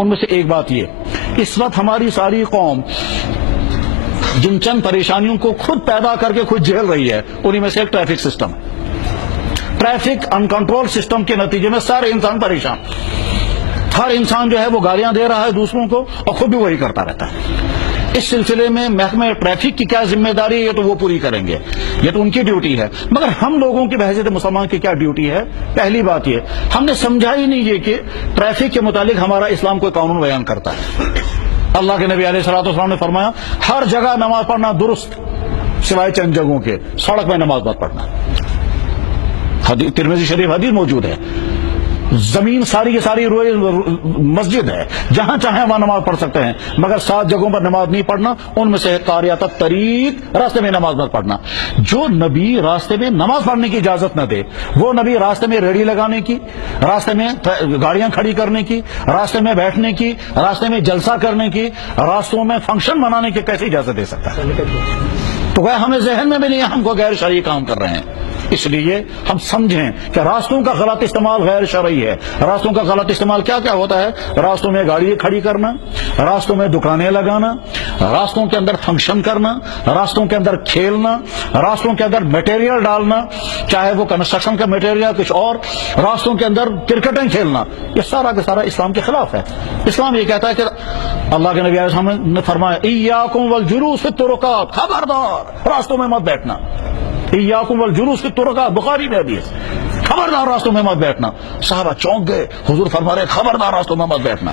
ان میں سے ایک بات یہ، اس وقت ہماری ساری قوم جن چند پریشانیوں کو خود پیدا کر کے خود جھیل رہی ہے، انہی میں سے ایک ٹریفک سسٹم ہے۔ ٹریفک ان کنٹرول سسٹم کے نتیجے میں سارے انسان پریشان، ہر انسان جو ہے وہ گالیاں دے رہا ہے دوسروں کو اور خود بھی وہی کرتا رہتا ہے۔ اس سلسلے میں محکمہ ٹریفک کی کیا ذمہ داری ہے، یہ تو وہ پوری کریں گے، یہ تو ان کی ڈیوٹی ہے، مگر ہم لوگوں کی بحیثیت مسلمان کی کیا ڈیوٹی ہے؟ پہلی بات یہ، ہم نے سمجھا ہی نہیں یہ کہ ٹریفک کے متعلق ہمارا اسلام کوئی قانون بیان کرتا ہے۔ اللہ کے نبی علیہ الصلوۃ والسلام نے فرمایا ہر جگہ نماز پڑھنا درست سوائے چند جگہوں کے، سڑک میں نماز مت پڑھنا۔ ترمذی شریف حدیث موجود ہے، زمین ساری کی ساری روئے مسجد ہے، جہاں چاہیں وہاں نماز پڑھ سکتے ہیں، مگر 7 جگہوں پر نماز نہیں پڑھنا، ان میں سے قاریۃ الطریق، راستے میں نماز مت پڑھنا۔ جو نبی راستے میں نماز پڑھنے کی اجازت نہ دے، وہ نبی راستے میں ریڑھی لگانے کی، راستے میں گاڑیاں کھڑی کرنے کی، راستے میں بیٹھنے کی، راستے میں جلسہ کرنے کی، راستوں میں فنکشن منانے کی کیسے اجازت دے سکتا ہے؟ تو ہمیں ذہن میں بھی نہیں ہم کو غیر شرعی کام کر رہے ہیں۔ اس لیے ہم سمجھیں کہ راستوں کا غلط استعمال غیر شرعی ہے۔ راستوں کا غلط استعمال کیا کیا ہوتا ہے؟ راستوں میں گاڑی کھڑی کرنا، راستوں میں دکانیں لگانا، راستوں کے اندر فنکشن کرنا، راستوں کے اندر کھیلنا، راستوں کے اندر میٹیریل ڈالنا، چاہے وہ کنسٹرکشن کا میٹیریل کچھ اور، راستوں کے اندر کرکٹیں کھیلنا، یہ سارا کا سارا اسلام کے خلاف ہے۔ اسلام یہ کہتا ہے کہ اللہ کے نبی علیہ السلام نے فرمایا ایاکم والجلوس فی الطرقات، خبردار راستوں میں مت بیٹھنا۔ ایاکم والجلوس فی الطرقات، بخاری میں حدیث، خبردار راستوں میں مت بیٹھنا۔ صحابہ چونک گئے، حضور فرما رہے خبردار راستوں میں مت بیٹھنا،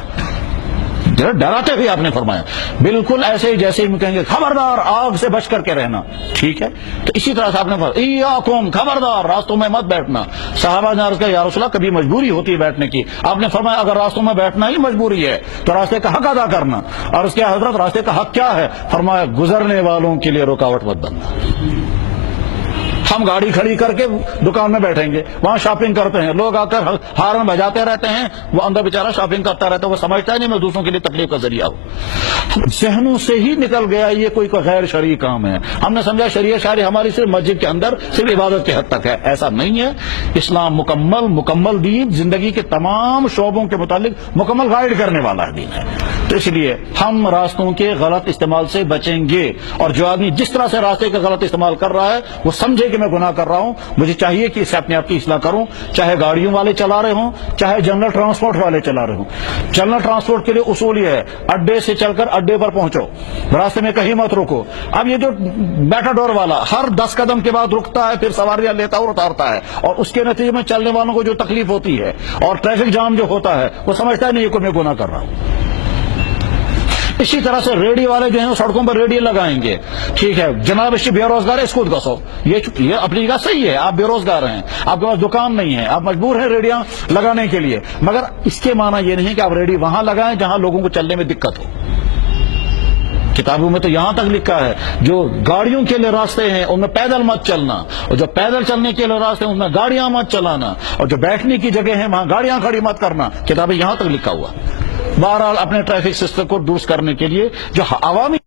ڈراتے ہوئے آپ نے فرمایا، بالکل ایسے ہی جیسے ہی کہیں گے خبردار آگ سے بچ کر کے رہنا، ٹھیک ہے؟ تو اسی طرح سے آپ نے فرمایا ایاکم، خبردار راستوں میں مت بیٹھنا۔ صحابہ نے عرض کیا یا رسول اللہ کبھی مجبوری ہوتی ہے بیٹھنے کی؟ آپ نے فرمایا اگر راستوں میں بیٹھنا ہی مجبوری ہے تو راستے کا حق ادا کرنا۔ اور اس کے حضرت راستے کا حق کیا ہے؟ فرمایا گزرنے والوں کے لیے رکاوٹ مت بننا۔ ہم گاڑی کھڑی کر کے دکان میں بیٹھیں گے، وہاں شاپنگ کرتے ہیں، لوگ آ کر ہارن بجاتے رہتے ہیں، وہ اندر بیچارہ شاپنگ کرتا رہتا ہے، وہ سمجھتا ہے نہیں میں دوسروں کے لیے تکلیف کا ذریعہ ہوں۔ ذہنوں سے ہی نکل گیا یہ کوئی غیر شرعی کام ہے۔ ہم نے سمجھا شریعت شاعری ہماری صرف مسجد کے اندر صرف عبادت کے حد تک ہے، ایسا نہیں ہے۔ اسلام مکمل دین، زندگی کے تمام شعبوں کے متعلق مکمل گائیڈ کرنے والا دین ہے۔ تو اس لیے ہم راستوں کے غلط استعمال سے بچیں گے، اور جو آدمی جس طرح سے راستے کا غلط استعمال کر رہا ہے وہ سمجھے کہ میں گناہ کر رہا ہوں، مجھے چاہیے کہ اس سے اپنے آپ کی اصلاح کروں، چاہے گاڑیوں والے چلا رہے ہوں، چاہے جنرل ٹرانسپورٹ والے چلا رہے ہوں۔ جنرل ٹرانسپورٹ کے لیے اصول یہ ہے اڈے سے چل کر اڈے پر پہنچو، راستے میں کہیں مت رکو۔ اب یہ جو میٹاڈور والا ہر 10 قدم کے بعد رکتا ہے، پھر سواریاں لیتا اور اتارتا ہے، اور اس کے نتیجے میں چلنے والوں کو جو تکلیف ہوتی ہے اور ٹریفک جام جو ہوتا ہے، وہ سمجھتا ہے نہیں یہ کوئی میں گناہ کر رہا ہوں۔ اسی طرح سے ریڈی والے جو ہیں سڑکوں پر ریڈی لگائیں گے، ٹھیک ہے جناب اسی بے روزگار ہے اس کو گسو، یہ اپنی جگہ صحیح ہے، آپ بے روزگار ہیں، آپ کے پاس دکان نہیں ہے، آپ مجبور ہیں ریڈیاں لگانے کے لیے، مگر اس کے معنی یہ نہیں کہ آپ ریڈی وہاں لگائیں جہاں لوگوں کو چلنے میں دقت ہو۔ کتابوں میں تو یہاں تک لکھا ہے جو گاڑیوں کے لیے راستے ہیں ان میں پیدل مت چلنا، اور جو پیدل چلنے کے لیے راستے ہیں ان میں گاڑیاں مت چلانا، اور جو بیٹھنے کی جگہ ہیں وہاں گاڑیاں کھڑی مت کرنا۔ کتابیں یہاں تک لکھا ہوا۔ بہرحال اپنے ٹریفک سسٹم کو درست کرنے کے لیے جو عوامی